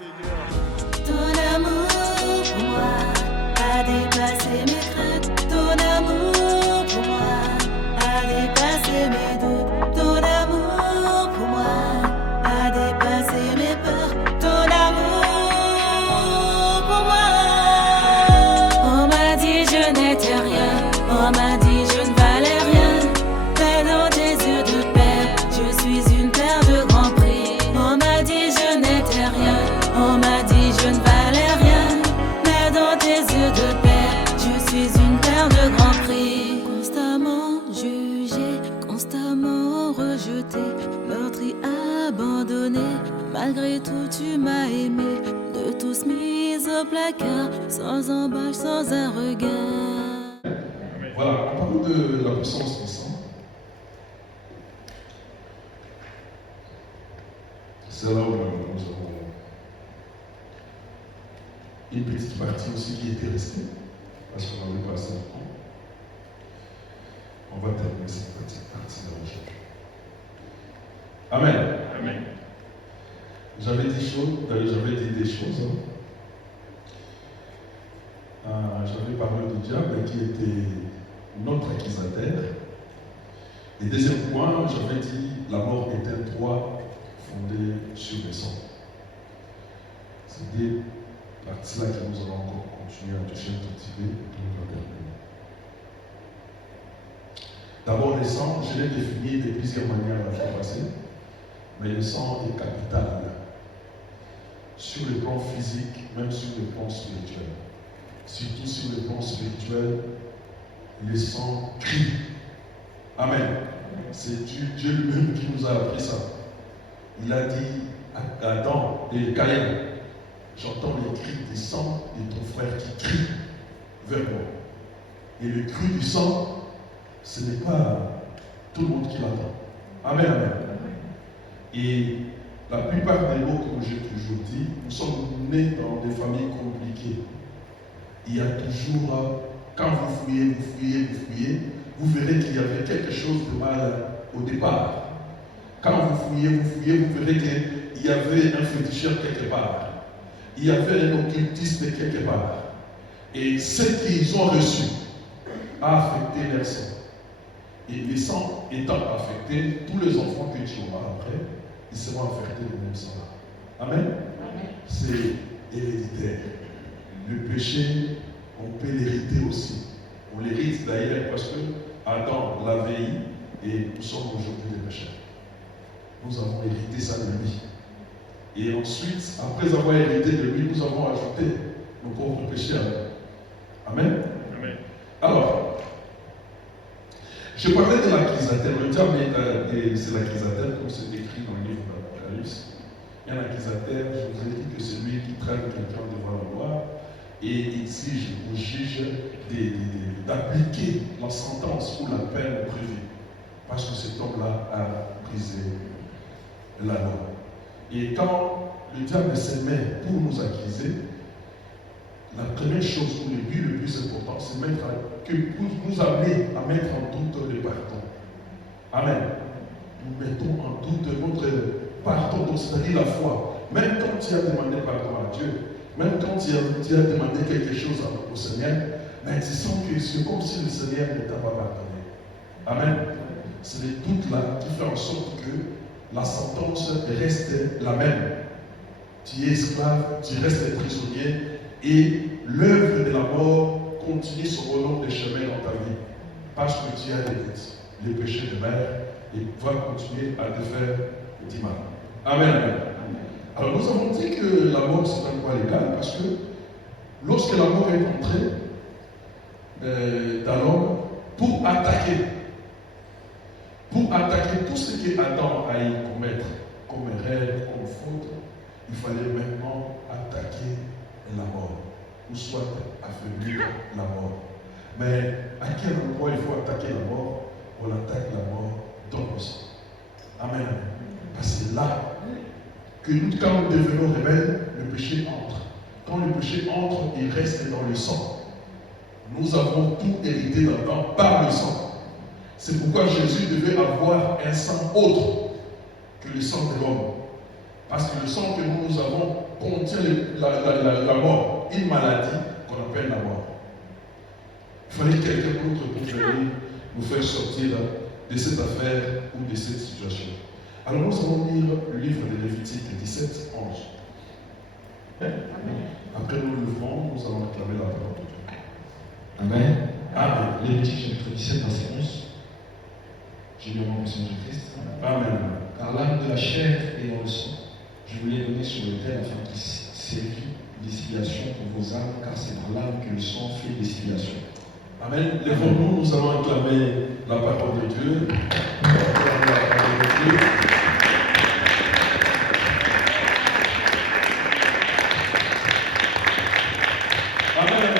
Seigneur. Ton amour pour moi a dépassé mes craintes. Ton amour pour moi a dépassé mes doutes. Ton amour pour moi a dépassé mes peurs. Ton amour pour moi. On m'a dit je n'étais rien. On m'a dit je ne valais rien. Mais dans tes yeux de père, je suis une paire de grands prix. On m'a dit je n'étais rien. On m'a dit je ne valais rien. Mais dans tes yeux de père, je suis une paire de grands prix. Constamment jugé, constamment rejeté, meurtri, abandonné. Malgré tout tu m'as aimé. De tous mis au placard, sans embâche, sans un regard. Voilà, on parle de la puissance du sang. C'est là où nous avons une petite partie aussi qui était restée, parce qu'on avait passé un temps. On va terminer cette petite partie-là aujourd'hui. Amen. Amen. J'avais dit des choses. J'avais parlé du diable qui était notre accusateur. Et deuxième point, j'avais dit la mort est un droit fondé sur le sang. C'est des parties-là que nous allons encore continuer à toucher un tout petit peu et puis nous va terminer. D'abord, le sang, je l'ai défini de plusieurs manières la fois passée, mais le sang est capital sur le plan physique, même sur le plan spirituel. Surtout sur le plan spirituel, le sang crie. Amen. C'est Dieu lui-même qui nous a appris ça. Il a dit à Adam et Caïn, j'entends les cris du sang de ton frère qui crie vers moi. Et le cri du sang, ce n'est pas tout le monde qui l'entend. Amen, amen. Et la plupart des mots, comme j'ai toujours dit, nous sommes nés dans des familles compliquées. Il y a toujours, quand vous fouillez, vous verrez qu'il y avait quelque chose de mal au départ. Quand vous fouillez, vous verrez qu'il y avait un féticheur quelque part. Il y avait un occultiste quelque part. Et ce qu'ils ont reçu a affecté leur sang. Et les sangs étant affectés, tous les enfants que tu auras après, ils seront affectés de même sang-là. Amen. C'est héréditaire. Le péché, on peut l'hériter aussi. On l'hérite d'ailleurs parce que Adam l'avait eu et nous sommes aujourd'hui des pécheurs. Nous avons hérité ça de lui. Et ensuite, après avoir hérité de lui, nous avons ajouté nos propres péchés. Amen. Amen. Alors, je parlais de l'accusateur. Le diable, c'est l'accusateur, comme c'est écrit dans le livre de l'Apocalypse. Il y a un accusateur, je vous ai dit que c'est lui qui traîne quelqu'un devant la loi et il exige au juge d'appliquer la sentence ou la peine prévue. Parce que cet homme-là a brisé la loi. Et quand le diable se met pour nous accuser, la première chose, ou le but le plus important, c'est pour nous amener à mettre en doute le pardon. Amen. Nous mettons en doute notre pardon, c'est-à-dire la foi. Même quand tu as demandé pardon à Dieu, même quand tu as demandé quelque chose au Seigneur, mais tu sens que c'est comme si le Seigneur ne t'a pas pardonné. Amen. C'est le doute là qui fait en sorte que la sentence reste la même. Tu es esclave, tu restes prisonnier et l'œuvre de la mort continue son ronron de chemin dans ta vie parce que tu as les péchés de mère et va continuer à te faire du mal. Amen, amen. Alors nous avons dit que la mort c'est un droit légal parce que lorsque la mort est entrée dans l'homme pour attaquer tout ce qu'Adam a eu commettre comme erreur, comme faute, il fallait maintenant attaquer la mort, ou soit affaiblir la mort. Mais à quel endroit il faut attaquer la mort? On attaque la mort dans le sang. Amen. Parce que c'est là que nous, quand nous devenons rebelles, le péché entre. Quand le péché entre, il reste dans le sang. Nous avons tout hérité là-dedans par le sang. C'est pourquoi Jésus devait avoir un sang autre que le sang de l'homme. Parce que le sang que nous avons contient la mort, une maladie qu'on appelle la mort. Il fallait quelqu'un d'autre pour venir nous faire sortir de cette affaire ou de cette situation. Alors nous allons lire le livre de Lévitique 17, 11. Après nous le levons, nous allons acclamer la parole de Dieu. Amen. Amen. Lévitique chapitre 17, verset 11. J'ai lu en version de Christ. Amen. Car l'âme de la chair est dans le sang. Je vous l'ai donné sur l'autel afin qu'il servit distillation pour vos âmes, car c'est dans l'âme que le sang fait distillation. Amen. Lèvons-nous, nous allons acclamer la parole de Dieu. Acclamer la parole de Dieu. Amen.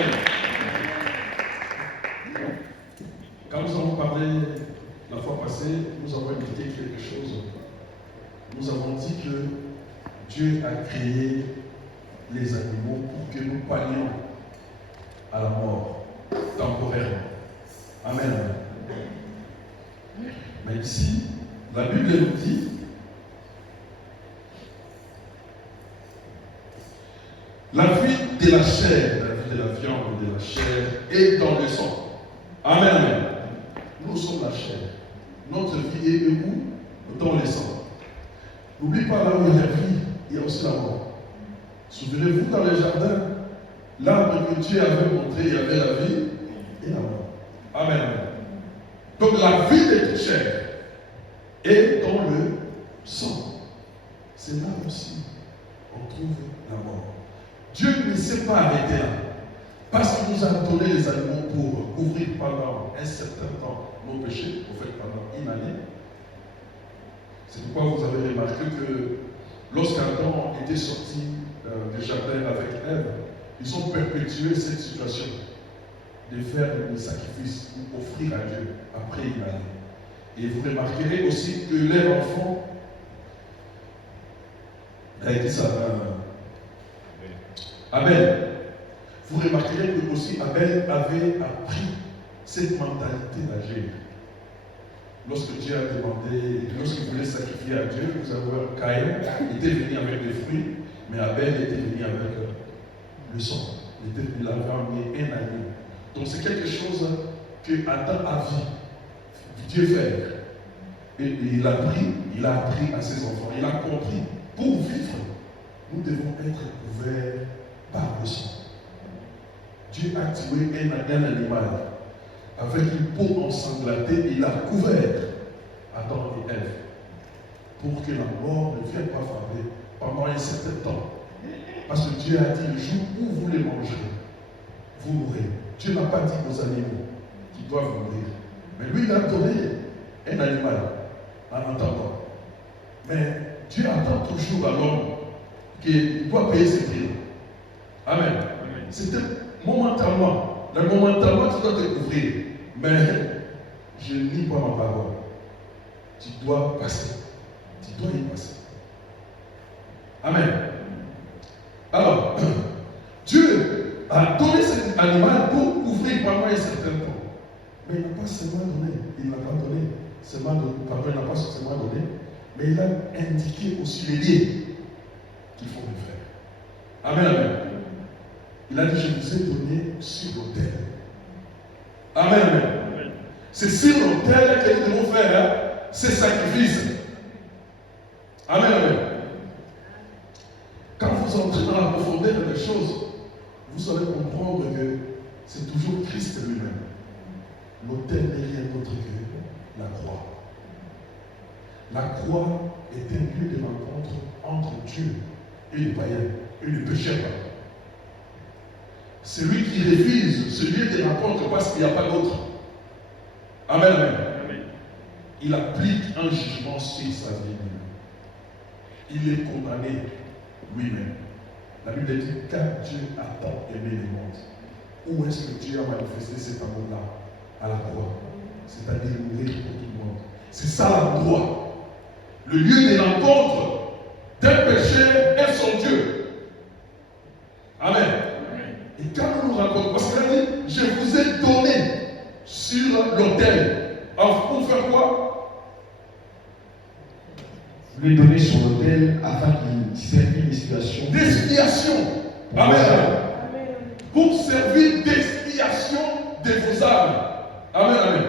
Quand nous avons parlé la fois passée, nous avons écouté quelque chose. Nous avons dit que Dieu a créé les animaux pour que nous pallions à la mort temporairement. Amen. Mais ici, la Bible nous dit la vie de la chair, la vie de la viande, de la chair est dans le sang. Amen. Nous sommes la chair. Notre vie est où? Dans le sang. N'oublie pas, là où il y a la vie, il y a aussi la mort. Souvenez-vous, dans le jardin, l'arbre que Dieu avait montré, il y avait la vie et la mort. Amen. Donc la vie de toute chair est dans le sang. C'est là aussi qu'on trouve la mort. Dieu ne s'est pas arrêté là. Parce qu'il nous a donné les animaux pour couvrir pendant un certain temps nos péchés, au fait pendant une année. C'est pourquoi vous avez remarqué que lorsqu'Adam était sorti du jardin avec Ève, ils ont perpétué cette situation de faire des sacrifices ou offrir à Dieu après une année. Et vous remarquerez aussi que leur enfant a été ça. Abel. Vous remarquerez que aussi Abel avait appris cette mentalité d'agir. Lorsque Dieu a demandé, lorsqu'il voulait sacrifier à Dieu, vous allez voir, Caïn était venu avec des fruits, mais Abel était venu avec le sang. Il avait amené un agneau. Donc c'est quelque chose que Adam a vu Dieu faire. Et il a appris à ses enfants, il a compris. Pour vivre, nous devons être couverts par le sang. Dieu a tué un animal avec une peau ensanglantée, il a couvert Adam et Ève pour que la mort ne vienne pas frapper pendant un certain temps. Parce que Dieu a dit, le jour où vous les mangerez, vous mourrez. Dieu n'a pas dit aux animaux qui doivent mourir. Mais lui, il a donné un animal en attendant. Mais Dieu attend toujours à l'homme qu'il doit payer ses prix. Amen. C'était momentanément. Le momentanément, tu dois te couvrir. Mais je ne nie pas ma parole. Tu dois passer. Tu dois y passer. Amen. Alors, Dieu a donné cet animal pour couvrir pendant un certain temps. Mais il n'a pas seulement donné. Il n'a pas donné seulement donné. Pardon, il n'a pas seulement donné. Mais il a indiqué aussi les liens qu'il faut le faire. Amen, amen. Il a dit, je vous ai donné sur l'autel. Amen, amen. C'est sur l'autel que nous devons faire ces sacrifices. Amen, amen. Quand vous entrez dans la profondeur des choses, vous allez comprendre que c'est toujours Christ lui-même. L'autel n'est rien d'autre que la croix. La croix est un lieu de rencontre entre Dieu et les païens, et les pécheurs. Celui qui refuse ce lieu de rencontre parce qu'il n'y a pas d'autre. Amen, amen. Il applique un jugement sur sa vie lui-même. Il est condamné lui-même. La Bible dit, car Dieu a tant aimé le monde. Où est-ce que Dieu a manifesté cet amour-là? À la croix. C'est-à-dire mourir pour tout le monde. C'est ça l'endroit. Le lieu de rencontre d'un pécheur et son Dieu. Amen. Et quand nous nous rencontrons, parce qu'il a dit, je vous ai donné sur l'autel. Alors, pour faire quoi? voulez donner sur l'autel afin qu'il serve l'expiation. D'expiation. Amen. Pour servir d'expiation de vos âmes. Amen, amen.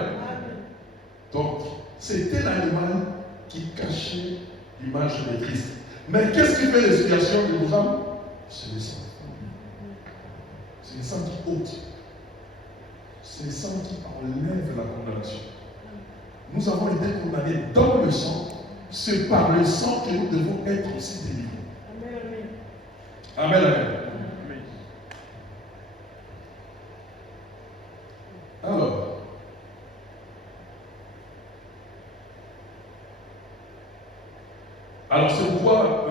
Donc, c'était l'animal qui cachait l'image de Christ. Mais qu'est-ce qui fait l'expiation de vos âmes? C'est le sang. C'est le sang qui ôte. C'est le sang qui enlève la condamnation. Nous avons été condamnés dans le sang. C'est par le sang que nous devons être aussi délivrés. Amen, amen. Amen. Alors c'est pourquoi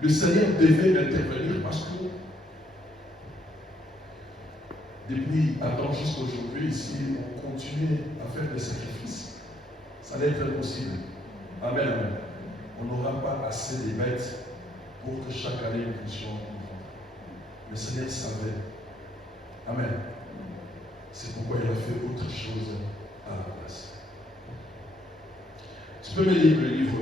le Seigneur devait intervenir, parce que depuis Adam jusqu'à aujourd'hui, ici, on continuait à faire des sacrifices. Ça allait être impossible. Amen, amen. On n'aura pas assez de bêtes pour que chaque année nous puissions vendre. Le Seigneur savait. Amen. C'est pourquoi il a fait autre chose à la place. Tu peux me lire le livre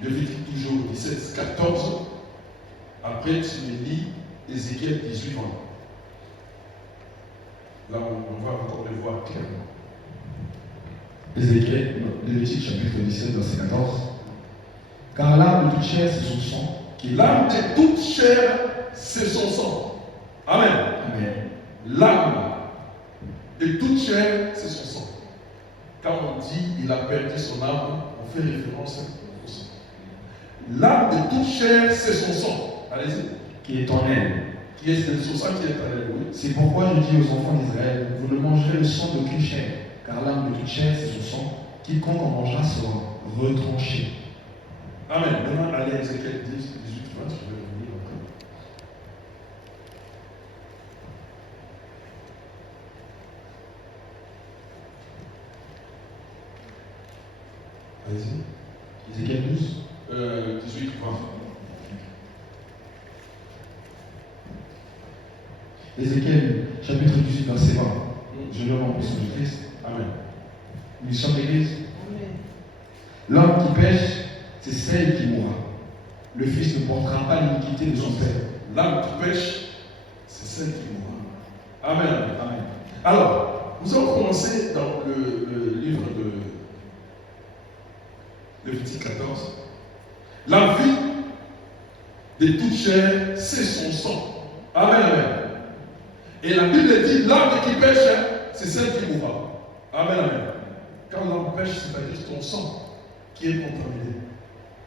de Lévitique toujours 17, 14. Après, tu me lis Ézéchiel 18 ans. Là, on va encore le voir clairement. Ézéchiel, Lévitique chapitre 17, verset 14. Car l'âme de toute chair, c'est son sang. L'âme de toute chair, c'est son sang. Amen. Amen. L'âme de toute chair, c'est son sang. Quand on dit il a perdu son âme, on fait référence au sang. L'âme de toute chair, c'est son sang. Allez-y. Qui est en elle. Qui est son sang qui est en elle, oui. C'est pourquoi je dis aux enfants d'Israël, vous ne mangerez le sang d'aucune chair, car l'âme de toute chair, c'est son sang. Quiconque en mangera sera retranché. Amen. Maintenant, allez à Ézéchiel 10, 18, 20, je vais revenir après. Allez-y. Ézéchiel 12. 18, 20. Ézéchiel chapitre 18, verset 20. Je le rends puissance de Christ. Amen. Nous sommes l'Église. L'homme qui pêche, c'est celle qui mourra. Le Fils ne portera pas l'iniquité de son Père. L'âme qui pêche, c'est celle qui mourra. Amen. Amen. Alors, nous allons commencer dans le livre de Lévitique 14. La vie de toute chair, c'est son sang. Amen, amen. Et la Bible dit, l'âme qui pêche, c'est celle qui mourra. Amen, amen. Quand l'âme pêche, c'est-à-dire ton sang qui est contaminé.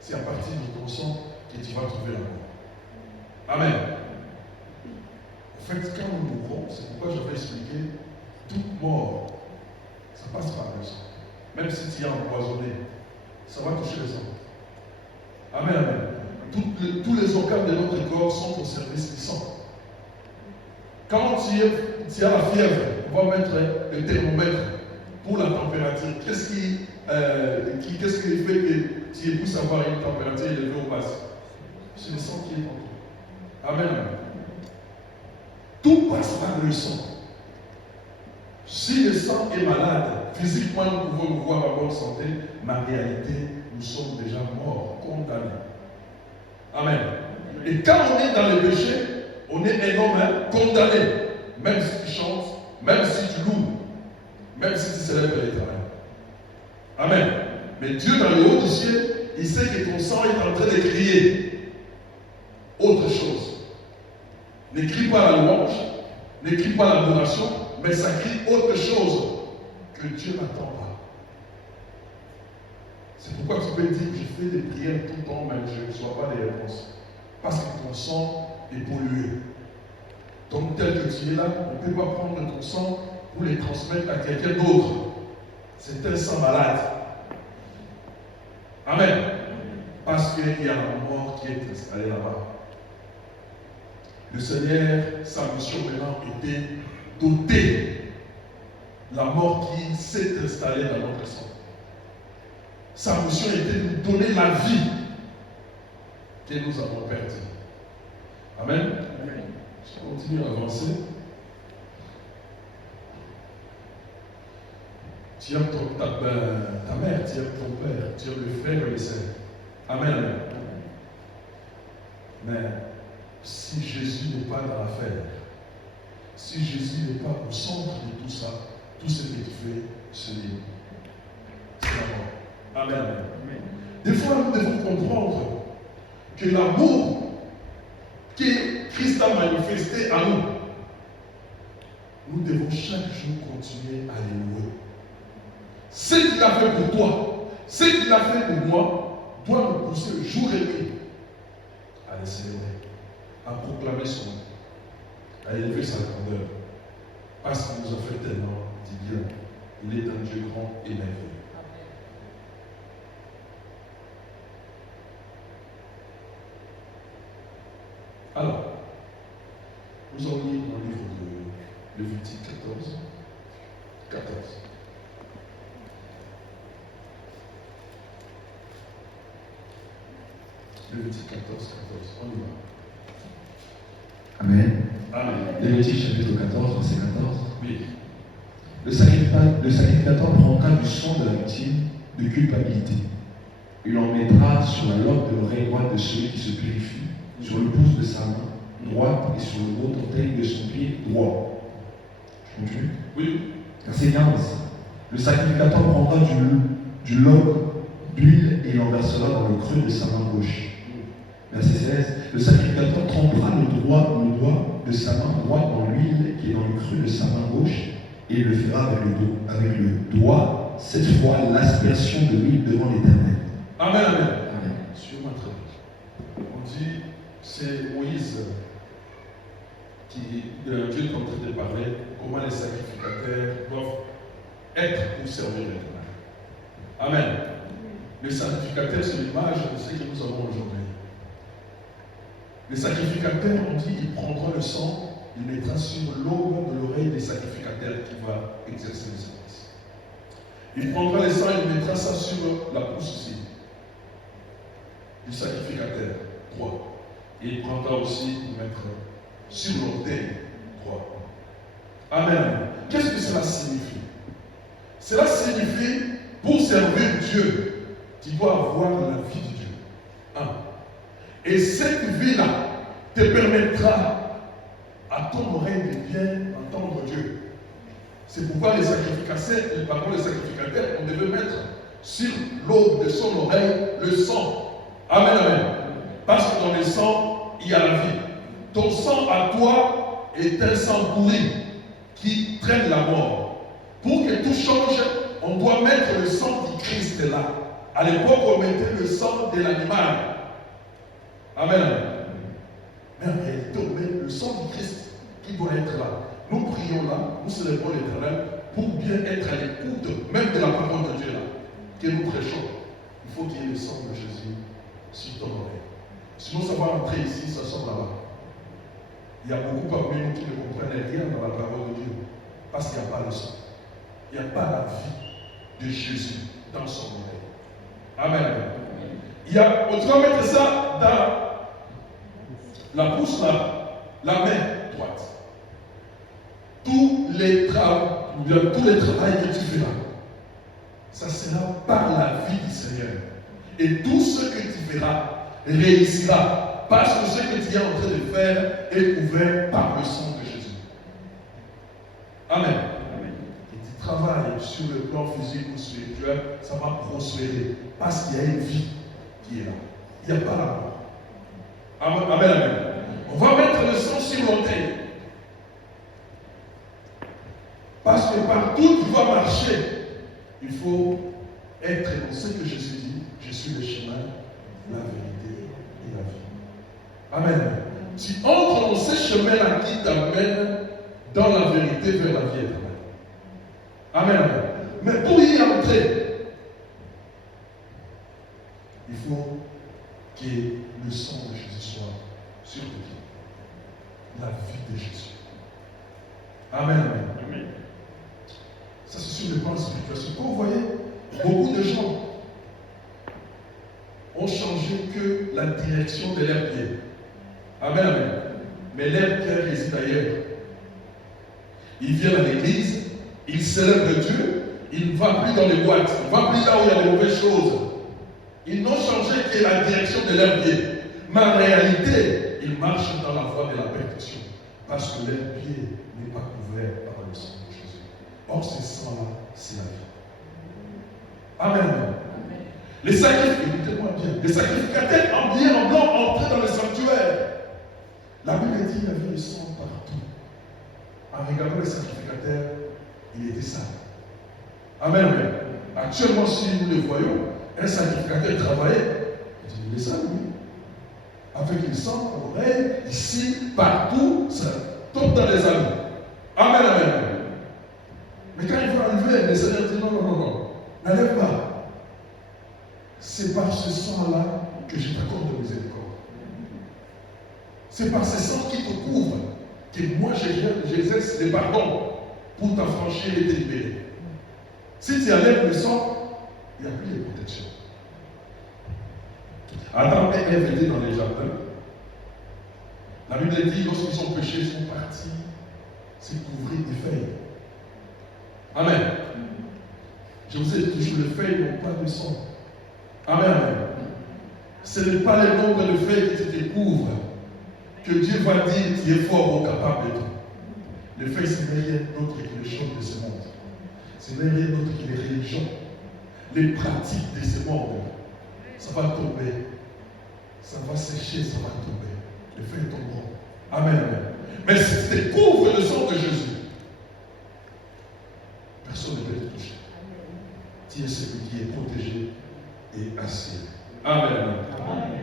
C'est à partir de ton sang que tu vas trouver la mort. Amen. En fait, quand nous mourrons, c'est pourquoi j'avais expliqué, toute mort, ça passe par le sang. Même si tu es empoisonné, ça va toucher le sang. Amen, amen. Tous les organes de notre corps sont au service du sang. Quand tu as la fièvre, on va mettre le thermomètre pour la température. Qu'est-ce qui fait que tu puisses avoir une température élevée ou basse? C'est le sang qui est en toi. Amen, amen. Tout passe par le sang. Si le sang est malade, physiquement nous pouvons nous voir en bonne santé, mais en réalité, nous sommes déjà morts, condamnés. Amen. Et quand on est dans le péché, on est un homme condamné. Même si tu chantes, même si tu loues, même si tu célèbres l'Éternel. Amen. Mais Dieu, dans le haut du ciel, il sait que ton sang est en train de crier autre chose. Ne crie pas la louange, ne crie pas l'adoration, mais ça crie autre chose que Dieu n'attend pas. C'est pourquoi tu peux dire que je fais des prières tout le temps, mais je ne reçois pas les réponses. Parce que ton sang est pollué. Donc tel que tu es là, on ne peut pas prendre ton sang pour les transmettre à quelqu'un d'autre. C'est un sang malade. Amen. Parce qu'il y a la mort qui est installée là-bas. Le Seigneur, sa mission maintenant était d'ôter la mort qui s'est installée dans notre sang. Sa mission était de nous donner la vie que nous avons perdue. Amen. Amen. Je continue à avancer. Tu aimes ta mère, tu aimes ton père, tu aimes le frère et les sœurs. Amen, amen. Mais si Jésus n'est pas dans l'affaire, si Jésus n'est pas au centre de tout ça, tout ce que tu fais, c'est la mort. Amen, amen. Des fois, nous devons comprendre que l'amour que Christ a manifesté à nous, nous devons chaque jour continuer à l'élever. Ce qu'il a fait pour toi, ce qu'il a fait pour moi, doit nous pousser jour et nuit à le célébrer, à proclamer son nom, à élever sa grandeur. Parce qu'il nous a fait tellement du bien. Il est un Dieu grand et merveilleux. Alors, nous allons lire dans le livre de Lévitique 14. Lévitique 14, on y va. Amen. Amen. Lévitique chapitre 14, verset 14. Oui. Le sacrificateur prendra du sang de la victime de culpabilité. Il en mettra sur la lobe de l'oreille droite de celui qui se purifie, sur le pouce de sa main droite et sur le gros orteil de son pied droit. Je continue. Oui. Verset 15. Le sacrificateur prendra du lobe d'huile et l'enversera dans le creux de sa main gauche. Verset 16. Le sacrificateur trempera le doigt de sa main droite dans l'huile qui est dans le creux de sa main gauche et il le fera avec le doigt, cette fois l'aspersion de l'huile devant l'Éternel. Amen, amen. Amen. Sur-moi très bien. On dit, c'est Moïse qui Dieu est en train de parler comment les sacrificateurs doivent être pour servir l'Éternel. Amen. Le sacrificateur, c'est l'image de ce que nous avons aujourd'hui. Les sacrificateurs, on dit, ils prendront le sang, ils mettront sur l'aube de l'oreille des sacrificateurs qui va exercer le service. Il prendra le sang, il mettra ça sur la pousse aussi du sacrificateur droit. Et il prendra aussi, il mettra sur l'orteil droit. Amen. Qu'est-ce que cela signifie? Cela signifie, pour servir Dieu, tu dois avoir la vie de Dieu. Et cette vie-là te permettra à ton oreille de bien entendre Dieu. C'est pourquoi les sacrificateurs, on devait mettre sur l'aube de son oreille le sang. Amen, amen. Parce que dans le sang, il y a la vie. Ton sang à toi est un sang pourri qui traîne la mort. Pour que tout change, on doit mettre le sang du Christ là. À l'époque, on mettait le sang de l'animal. Amen, amen. Mais en réalité, on met le sang du Christ qui doit être là. Nous prions là, nous célébrons l'Éternel pour bien être à l'écoute même de la parole de Dieu là, que nous prêchons. Il faut qu'il y ait le sang de Jésus sur ton oreille. Sinon, ça va entrer ici, ça sort là-bas. Il y a beaucoup parmi nous qui ne comprennent rien dans la parole de Dieu parce qu'il n'y a pas le sang. Il n'y a pas la vie de Jésus dans son oreille. Amen. On doit mettre ça dans la pousse là, la main droite. Tous les travaux que tu feras, ça sera par la vie du Seigneur. Et tout ce que tu feras réussira parce que ce que tu es en train de faire est couvert par le sang de Jésus. Amen. Et tu travailles sur le plan physique ou spirituel, ça va prospérer parce qu'il y a une vie qui est là. Il n'y a pas la mort. Amen, amen, amen. On va mettre le sang sur l'autel. Parce que partout tu vas marcher, il faut être dans ce que Jésus dit. Je suis le chemin, la vérité et la vie. Amen. Tu entres dans ce chemin-là qui t'amène dans la vérité vers la vie éternelle. Amen, amen. Mais pour y entrer, il faut que le sang de Jésus soit sur tes pieds. La vie de Jésus. Amen, amen. Amen. Ça, c'est sur le plan spirituel. Quand vous voyez, beaucoup de gens ont changé que la direction de leur pied. Amen, amen. Mais leur cœur réside ailleurs. Ils viennent à l'église, ils célèbrent Dieu, Il ne va plus dans les boîtes. Il ne va plus là où il y a des mauvaises choses. Ils n'ont changé que la direction de leur pied. Mais en réalité, ils marchent dans la voie de la perdition. Parce que leur pied n'est pas couvert par le sang de Jésus. Or, ce sang-là, c'est la vie. Amen. Les sacrificateurs, écoutez-moi bien, les sacrificateurs habillés en blanc entraient dans le sanctuaire. La Bible dit qu'il y avait le sang partout. En regardant les sacrificateurs, il était sale. Amen. Actuellement, si nous le voyons, un sacrificateur travaillait, il est sale, oui. Avec le sang à l'oreille, ici, partout, ça tombe dans les amis. Amen. Mais quand il faut enlever, le Seigneur dit non, n'enlève pas. C'est par ce sang-là que je t'accorde miséricorde. C'est par ce sang qui te couvre que moi j'exerce des pardons pour t'affranchir et te libérer. Si tu enlèves le sang, il n'y a plus de protection. Adam et Ève étaient dans les jardins. La Bible dit lorsqu'ils ont péché, ils sont partis se couvrir des feuilles. Amen. Je vous ai dit toujours, les feuilles n'ont pas de sang. Amen. Ce n'est pas le nombre de feuilles qui te couvrent que Dieu va dire tu es fort ou capable de tout. Les feuilles, ce n'est rien d'autre que les choses de ce monde. Ce n'est rien d'autre que les religions, les pratiques de ce monde. Ça va tomber. Ça va sécher, ça va tomber. Les feuilles tomberont. Amen. Mais si tu te couvres le sang de Jésus, personne ne peut te toucher. Tu es celui qui est protégé et assis. Amen.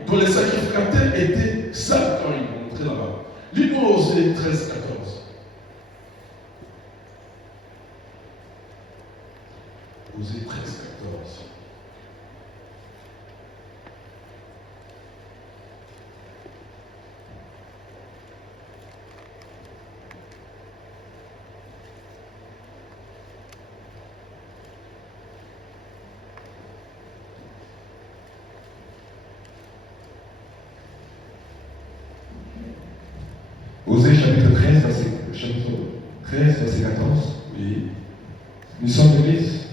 Donc les sacrificateurs étaient sales quand ils montraient là-bas. Lis-moi Osée 13, 14. Osée 13, 14. Osée chapitre 13, verset 14. Oui. Nous sommes l'Église.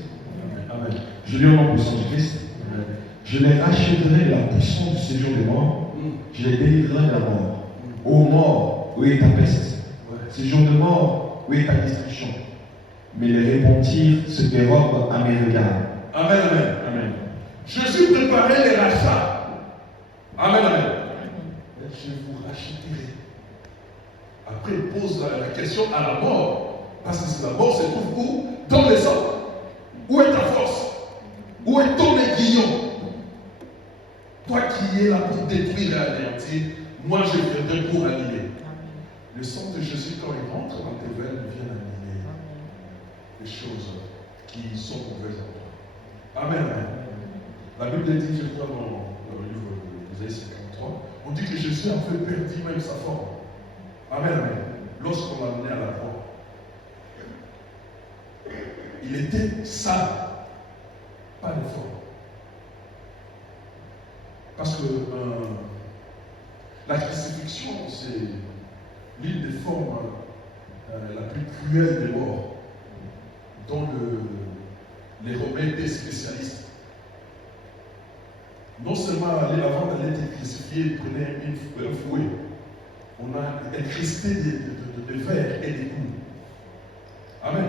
Amen. Je lis au nom puissant du Christ. Amen. Je les rachèterai de la puissance du séjour des morts. Je les délivrerai de la mort. Ô mort, où est ta peste? Séjour de mort, où est ta destruction? Mais les repentir se dérobent à mes regards. Amen, amen. Amen. Jésus préparait les rachats. Amen, amen. Je vous rachèterai. Après, il pose la question à la mort. Parce que la mort se trouve où? Dans les hommes. Où est ta force? Où est ton aiguillon? Toi qui es là pour détruire et anéantir, moi je viendrai pour annihiler. Le sang de Jésus, quand il rentre dans tes veines, vient annihiler les choses qui sont mauvaises en toi. Amen, amen. La Bible dit, je crois dans le livre d'Ésaïe 53, on dit que Jésus a fait perdu même sa forme. Amen, amen. Lorsqu'on l'a amené à la croix, il était sale, pas de forme. Parce que la crucifixion, c'est l'une des formes la plus cruelle des morts, dont les Romains étaient spécialistes. Non seulement avant d'aller être crucifié, ils prenaient un fouet. On a incrusté des vers et des coups. Amen.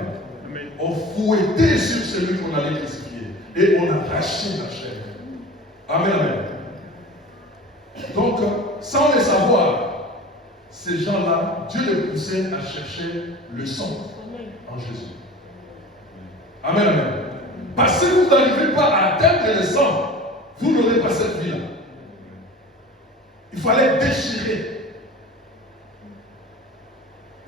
Amen. On fouettait sur celui qu'on allait crucifier et on arrachait la chair. Amen, amen. Donc, sans le savoir, ces gens-là, Dieu les poussait à chercher le sang en Jésus. Amen, amen. Parce que vous n'arrivez pas à atteindre le sang, vous n'aurez pas cette vie-là. Il fallait déchirer.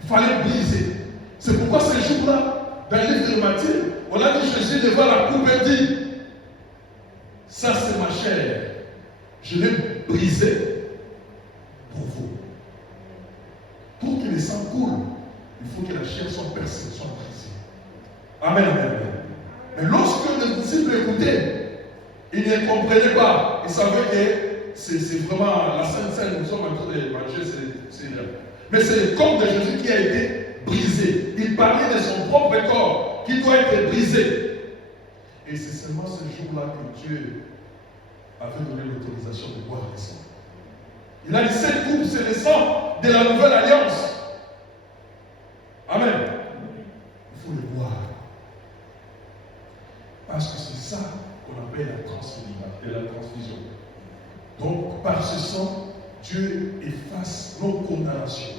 Il fallait briser. C'est pourquoi ces jours-là, dans le livre de Matthieu, on a dit Jésus devant la coupe et dit, ça c'est ma chair. Je l'ai brisée pour vous. Pour que le sang coule, il faut que la chair soit percée, soit brisée. Amen, amen, amen. Mais lorsque les disciples écoutaient, ils ne comprenaient pas. Ils savaient que c'est vraiment la Sainte Seine, nous sommes en train de manger, c'est mais c'est le corps de Jésus qui a été brisé. Il parlait de son propre corps qui doit être brisé. Et c'est seulement ce jour-là que Dieu avait donné l'autorisation de boire le sang. Il a dit, cette coupe, c'est le sang de la nouvelle alliance. Amen. Il faut le boire. Parce que c'est ça qu'on appelle la transfusion. Donc, par ce sang, Dieu efface nos condamnations.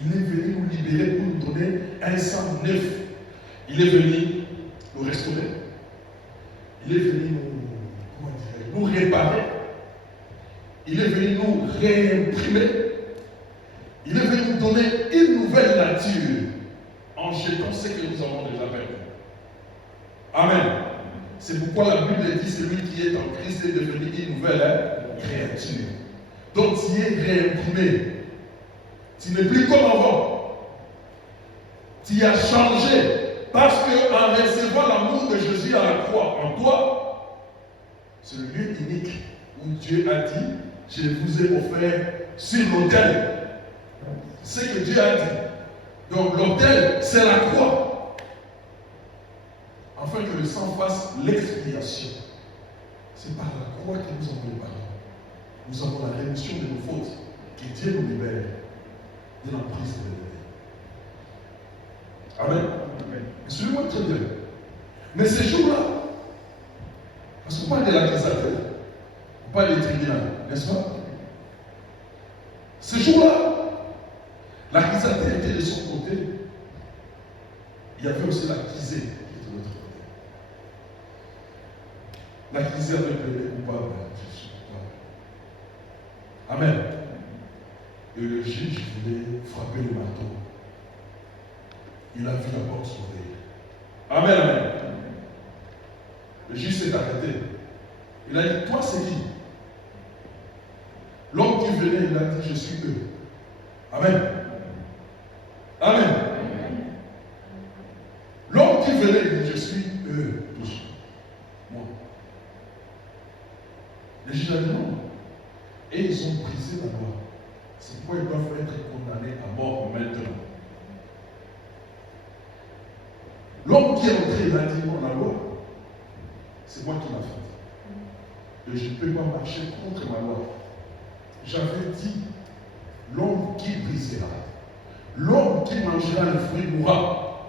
Il est venu nous libérer pour nous donner un sang neuf. Il est venu nous restaurer. Il est venu nous réparer. Il est venu nous réimprimer. Il est venu nous donner une nouvelle nature en jetant ce que nous avons déjà perdu. Amen. C'est pourquoi la Bible dit celui qui est en Christ est devenu une nouvelle créature. Donc tu es réimprimé. Tu n'es plus comme avant. Tu as changé. Parce qu'en recevant l'amour de Jésus à la croix en toi, c'est le lieu unique où Dieu a dit, je vous ai offert sur l'autel. C'est ce que Dieu a dit. Donc l'autel, c'est la croix. Afin que le sang fasse l'expiation. C'est par la croix que nous avons le pardon. Nous avons la rémission de nos fautes. Que Dieu nous libère de l'emprise de l'ennemi. Amen. Suivez-moi très bien. Mais ces jours-là, parce qu'on parle de l'accusateur, on parle des tribunaux, n'est-ce pas? Ces jours-là, l'accusateur était de son côté. Il y avait aussi l'accusé qui était de l'autre côté. L'accusé avait plaidé coupable. Je suis coupable. Amen. Et le juge voulait frapper le marteau. Il a vu la porte s'ouvrir. Amen, amen. Le juge s'est arrêté. Il a dit, toi c'est qui? L'homme qui venait, il a dit, je suis eux. Amen. Amen. L'homme qui venait, il dit, je suis eux tous. Moi. Le juge a dit non. Et ils ont brisé la loi. C'est pourquoi ils doivent être condamnés à mort maintenant. L'homme qui est entré, il a dit non, la loi, c'est moi qui l'ai faite. Et je ne peux pas marcher contre ma loi. J'avais dit, l'homme qui brisera, l'homme qui mangera le fruit mourra.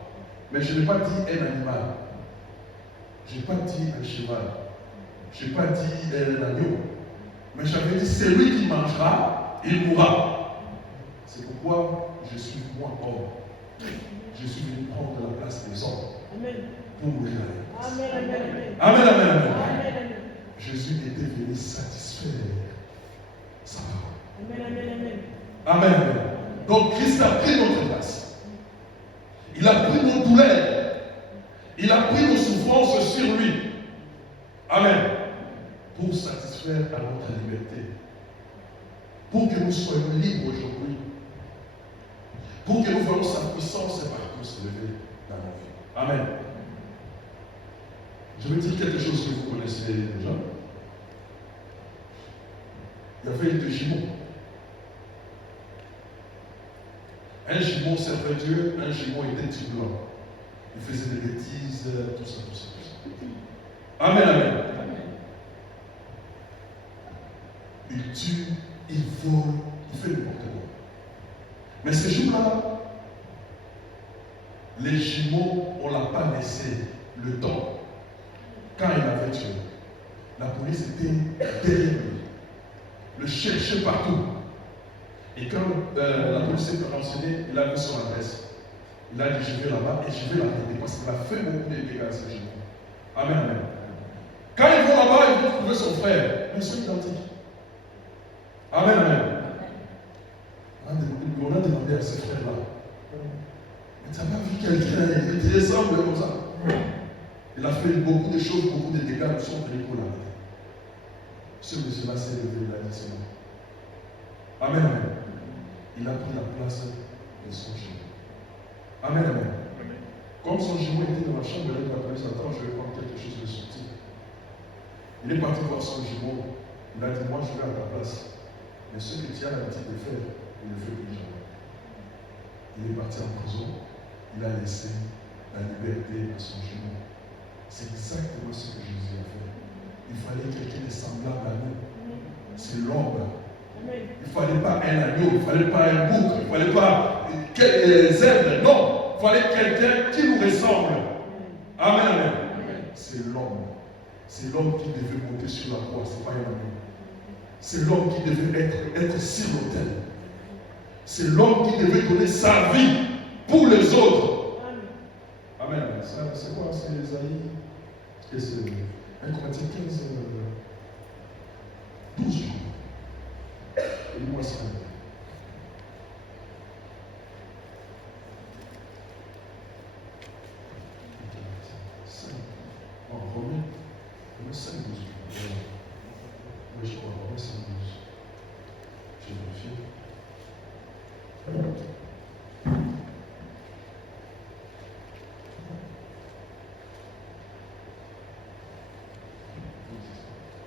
Mais je n'ai pas dit un animal. Je n'ai pas dit un cheval. Je n'ai pas dit un agneau. Mais j'avais dit, c'est lui qui mangera, il mourra. C'est pourquoi je suis moi homme. Je suis venu prendre la place des hommes. Amen. Pour mourir à la place. Amen, amen, amen. Amen, amen, amen. Amen. Jésus était venu satisfaire sa parole. Amen, amen, amen. Amen, amen. Donc Christ a pris notre place. Il a pris nos douleurs. Il a pris nos souffrances sur lui. Amen. Pour satisfaire à notre liberté. Pour que nous soyons libres aujourd'hui. Pour que nous voyons sa puissance partout se lever dans nos vies. Amen. Je vais dire quelque chose que vous connaissez déjà. Il y avait deux jumeaux. Un jumeau servait Dieu, un jumeau était turbulent. Il faisait des bêtises, tout ça. Amen, amen. Il tue, il vole, il fait n'importe quoi. Mais ce jour-là, les jumeaux, on ne l'a pas laissé le temps. Quand il avait tué, la police était derrière lui. Le cherchait partout. Et quand la police s'est renseignée, il a vu son adresse. Il a dit, je vais là-bas et je vais l'arrêter parce qu'il a fait beaucoup de dégâts à ce jumeaux. Amen, amen. Quand ils vont là-bas, ils vont trouver son frère. Mais ils sont identiques. Amen, amen. On a demandé à ce frère-là, mais tu n'as pas vu quelqu'un qui ressemble comme ça? Il a fait beaucoup de choses, beaucoup de dégâts, nous sommes venus pour l'arrêter. Ce monsieur-là s'est levé, il a dit c'est bon. Amen, amen. Il a pris la place de son jumeau. Amen, amen. Comme son jumeau était dans la chambre, il a dit à la police, attends, je vais prendre quelque chose de sorti. Il est parti voir son jumeau. Il a dit, moi je vais à ta place. Mais ce que tu as l'habitude de faire, il ne fait plus jamais. Il est parti en prison. Il a laissé la liberté à son jumeau. C'est exactement ce que Jésus a fait. Il fallait quelqu'un de semblable à nous. C'est l'homme. Il ne fallait pas un agneau, il ne fallait pas un bouc, il ne fallait pas des zèbres. Non, il fallait quelqu'un qui nous ressemble. Amen, amen. C'est l'homme. C'est l'homme qui devait monter sur la croix, ce n'est pas un agneau. C'est l'homme qui devait être sur l'autel. C'est l'homme qui devait donner sa vie pour les autres. Amen. C'est quoi? C'est Ésaïe. Et c'est 1 Corinthiens 15, 12 jours. Et moi, ça. Romains 5, 12. Oui, je crois, Romains 5, 12. Je vérifie.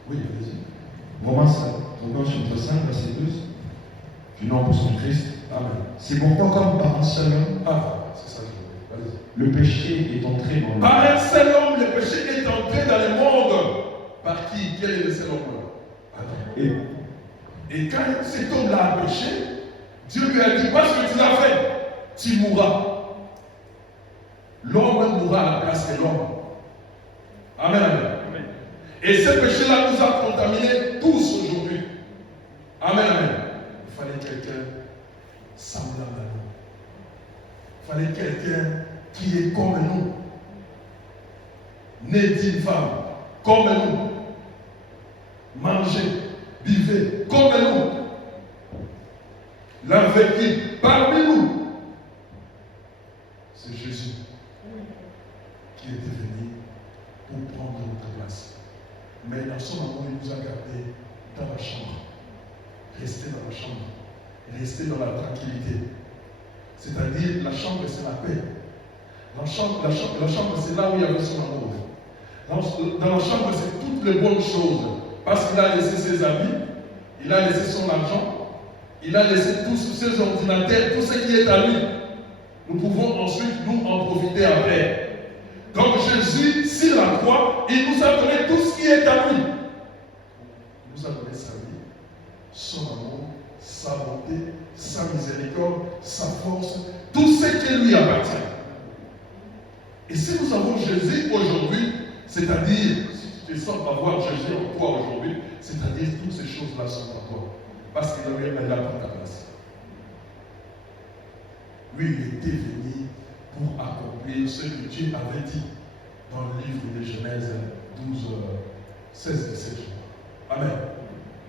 Oui, allez-y. Romains 5, chapitre 5, verset 12. Du nom pour son Christ. Amen. C'est pourquoi, comme par un seul homme, c'est ça, allez-y. Le péché est entré dans le monde. Par un seul homme, le péché est entré dans le monde. Par qui? Quel est le seul homme? Et quand cet homme-là a péché, Dieu lui a dit, parce que tu l'as fait, tu mourras. L'homme mourra à la place de l'homme. Amen, amen. Et ce péché-là nous a contaminés tous aujourd'hui. Amen, amen. Il fallait quelqu'un semblable à nous. Il fallait quelqu'un qui est comme nous. Né d'une femme, comme nous. Mangez, vivez, comme nous. La vécu parmi nous. C'est Jésus qui est venu pour prendre notre place. Mais dans son amour, il nous a gardés dans la chambre. Restez dans la chambre. Restez dans la tranquillité. C'est-à-dire, la chambre, c'est la paix. La chambre, c'est là où il y avait son amour. Dans la chambre, c'est toutes les bonnes choses. Parce qu'il a laissé ses habits, il a laissé son argent, il a laissé tous ses ordinateurs, tout ce qui est à lui. Nous pouvons ensuite nous en profiter après. Donc Jésus, sur la croix, il nous a donné tout ce qui est à lui. Il nous a donné sa vie, son amour, sa bonté, sa miséricorde, sa force, tout ce qui lui appartient. Et si nous avons Jésus aujourd'hui, c'est-à-dire, si tu te sens avoir Jésus en toi aujourd'hui, c'est-à-dire toutes ces choses-là sont en toi. Parce qu'il avait là pour ta place. Lui, il était venu pour accomplir ce que Dieu avait dit dans le livre de Genèse 12, 16 et 17. Amen.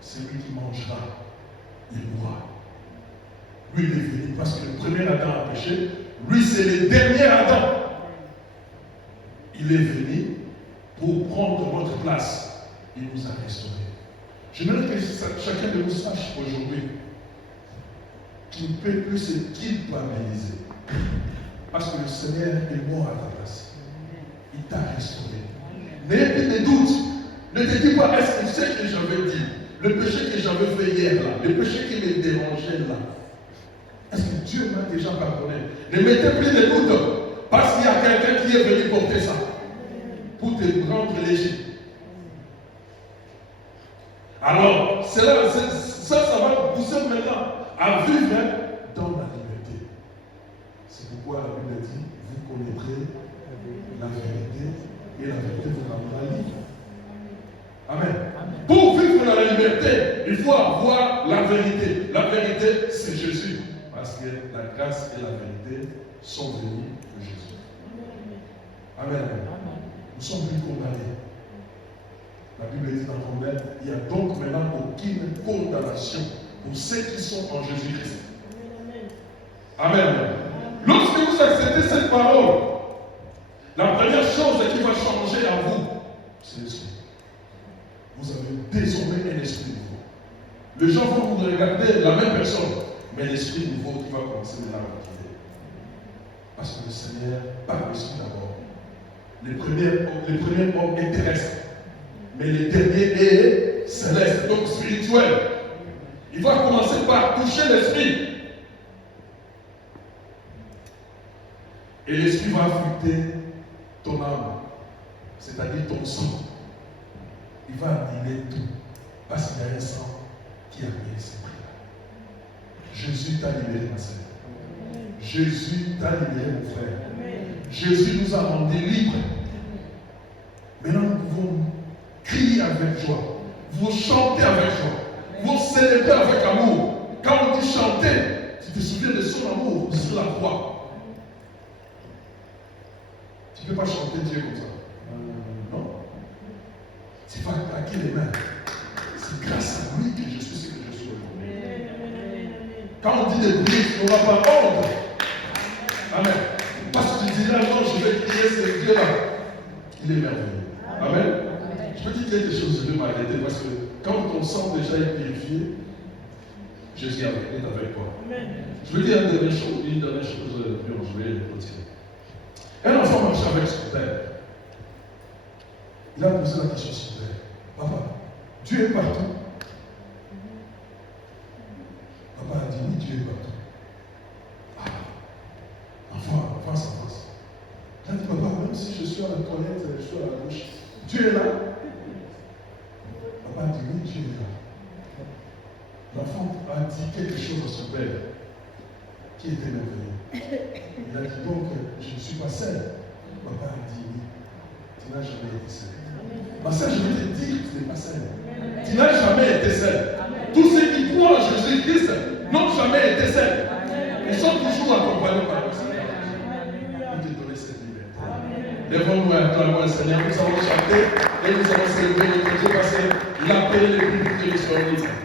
C'est lui qui mangera, il mourra. Lui, il est venu parce que le premier Adam a péché. Lui, c'est le dernier Adam. Il est venu pour prendre notre place. Il nous a restaurés. J'aimerais que chacun de nous sache aujourd'hui qu'il ne peut plus se culpabiliser. Parce que le Seigneur est mort à ta place. Il t'a restauré. N'ayez plus de doutes. Ne te dis pas, est-ce que c'est ce que j'avais dit? Le péché que j'avais fait hier là, le péché qui me dérangeait là, est-ce que Dieu m'a déjà pardonné? Ne mettez plus de doutes. Parce qu'il y a quelqu'un qui est venu porter ça. Pour te rendre l'Égypte. Alors, ça va pousser maintenant à vivre dans la liberté. C'est pourquoi la Bible dit, vous connaîtrez la vérité et la vérité vous rendra libre. Amen. Pour vivre dans la liberté, il faut avoir la vérité. La vérité, c'est Jésus. Parce que la grâce et la vérité sont venues de Jésus. Amen. Nous sommes plus condamnés. La Bible dit dans Romains, il n'y a donc maintenant aucune condamnation pour ceux qui sont en Jésus-Christ. Amen. Lorsque vous acceptez cette parole, la première chose qui va changer à vous, c'est l'esprit. Vous avez désormais un esprit nouveau. Les gens vont vous regarder la même personne, mais l'esprit nouveau qui va commencer maintenant à vous quitter. Parce que le Seigneur, par l'esprit d'abord, les premiers hommes est terrestre, mais le dernier est céleste, donc spirituel. Il va commencer par toucher l'esprit. Et l'esprit va affecter ton âme, c'est-à-dire ton sang, il va annuler tout. Parce qu'il y a un sang qui a mis ces prix-là. Jésus t'a libéré, ma sœur. Jésus t'a libéré, mon frère. Jésus nous a rendus libres. Maintenant, nous pouvons crier avec joie. Vous chantez avec joie. Vous célébrez avec amour. Quand on dit chanter, tu te souviens de son amour sur la croix. Tu ne peux pas chanter Dieu comme ça. Non. C'est pas claquer les mains. C'est grâce à lui que je suis ce que je suis. Quand on dit de prier, on ne va pas honte. Amen. Parce que tu dis là, non, je vais prier ce Dieu-là. Il est merveilleux. Amen. Je peux dire quelque chose, je vais m'arrêter parce que quand ton sang déjà est purifié, Jésus est avec toi. Je veux dire une dernière chose, puis je vais continuer. Un enfant marchait avec son père. Il a posé la question à son père. Papa, Dieu est partout. Papa a dit oui, Dieu est partout. Ah, enfant, face à face. Il a dit, papa, même si je suis à la toilette, je suis à la gauche, Dieu est là. Papa a dit oui, Dieu est là. L'enfant a dit quelque chose à son père qui était merveilleux. Il a dit donc, je ne suis pas seul. Papa a dit oui, tu n'as jamais été seul. Ma soeur, je vais te dire, tu n'es pas seul. Tu n'as jamais été seul. Tous ceux qui croient en Jésus-Christ n'ont jamais été seuls. Ils sont toujours accompagnés par le Seigneur. Nous te donner cette liberté. Lèvons-nous et acclamons le Seigneur. Nous allons chanter et nous allons célébrer notre Dieu parce que l'appel est plus vite que nous sommes libres.